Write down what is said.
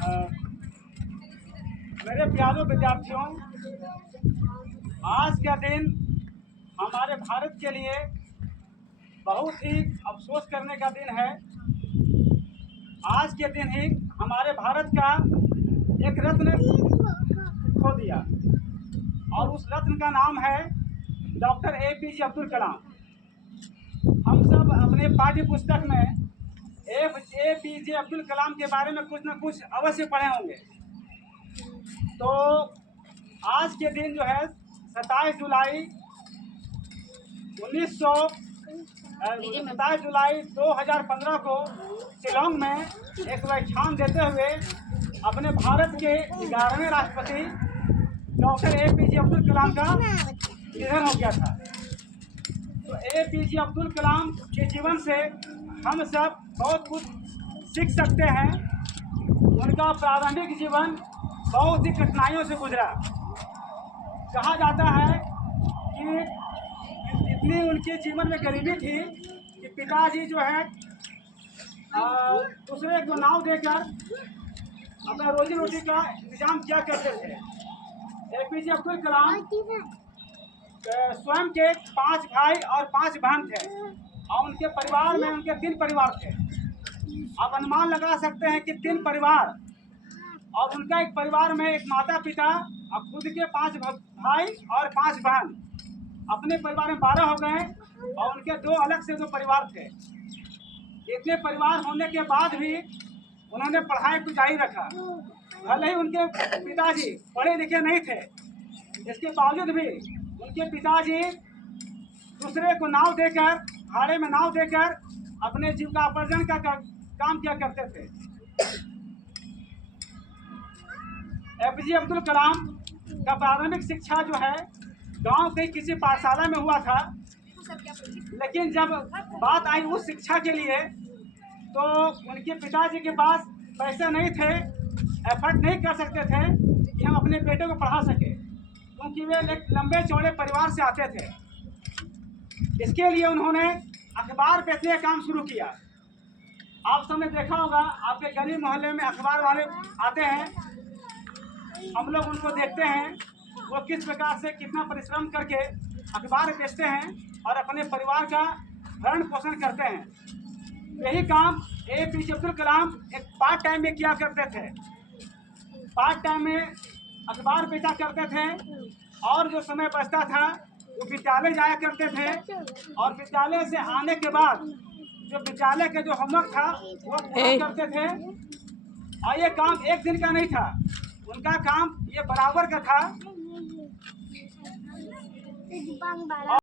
अ, मेरे प्यारे विद्यार्थियों, आज का दिन हमारे भारत के लिए बहुत ही अफसोस करने का दिन है। आज के दिन ही हमारे भारत का एक रत्न खो दिया और उस रत्न का नाम है डॉक्टर APJ अब्दुल कलाम। हम सब अपने पाठ्य पुस्तक में APJ अब्दुल कलाम के बारे में कुछ न कुछ अवश्य पढ़े होंगे। तो आज के दिन जो है 27 जुलाई 2015 को शिलोंग में एक व्याख्यान देते हुए अपने भारत के 11वें राष्ट्रपति डॉक्टर APJ अब्दुल कलाम का निधन हो गया था। तो APJ अब्दुल कलाम के जीवन से हम सब बहुत कुछ सीख सकते हैं। उनका प्रारंभिक जीवन बहुत ही कठिनाइयों से गुजरा। कहा जाता है कि इतनी उनके जीवन में गरीबी थी कि पिताजी जो है दूसरे को नाव देकर अपना रोजी रोटी का इंतजाम किया करते थे। APJ अब्दुल कलाम स्वयं के 5 भाई और 5 बहन थे और उनके परिवार में उनके 3 परिवार थे। आप अनुमान लगा सकते हैं कि 3 परिवार और उनका एक परिवार में एक माता पिता और खुद के 5 भाई और 5 बहन, अपने परिवार में 12 हो गए और उनके 2 अलग से 2 परिवार थे। इतने परिवार होने के बाद भी उन्होंने पढ़ाई को जारी रखा। भले ही उनके पिताजी पढ़े लिखे नहीं थे, इसके बावजूद भी उनके पिताजी दूसरे को नाव देकर, भाड़े में नाव देकर अपने जीविकोपार्जन का काम किया करते थे। APJ अब्दुल कलाम का प्रारंभिक शिक्षा जो है गांव के किसी पाठशाला में हुआ था, लेकिन जब बात आई उस शिक्षा के लिए तो उनके पिताजी के पास पैसे नहीं थे, एफर्ट नहीं कर सकते थे कि हम अपने बेटे को पढ़ा सके, क्योंकि वे एक लंबे चौड़े परिवार से आते थे। इसके लिए उन्होंने अखबार बेचने का काम शुरू किया। आप सबने देखा होगा, आपके गली मोहल्ले में अखबार वाले आते हैं, हम लोग उनको देखते हैं वो किस प्रकार से कितना परिश्रम करके अखबार बेचते हैं और अपने परिवार का भरण पोषण करते हैं। यही काम APJ अब्दुल कलाम एक पार्ट टाइम में किया करते थे। पार्ट टाइम में अखबार बेचा करते थे और जो समय बचता था वो विद्यालय जाया करते थे और विद्यालय से आने के बाद जो विद्यालय का जो होमवर्क था वो पूरा करते थे। और ये काम एक दिन का नहीं था, उनका काम ये बराबर का था।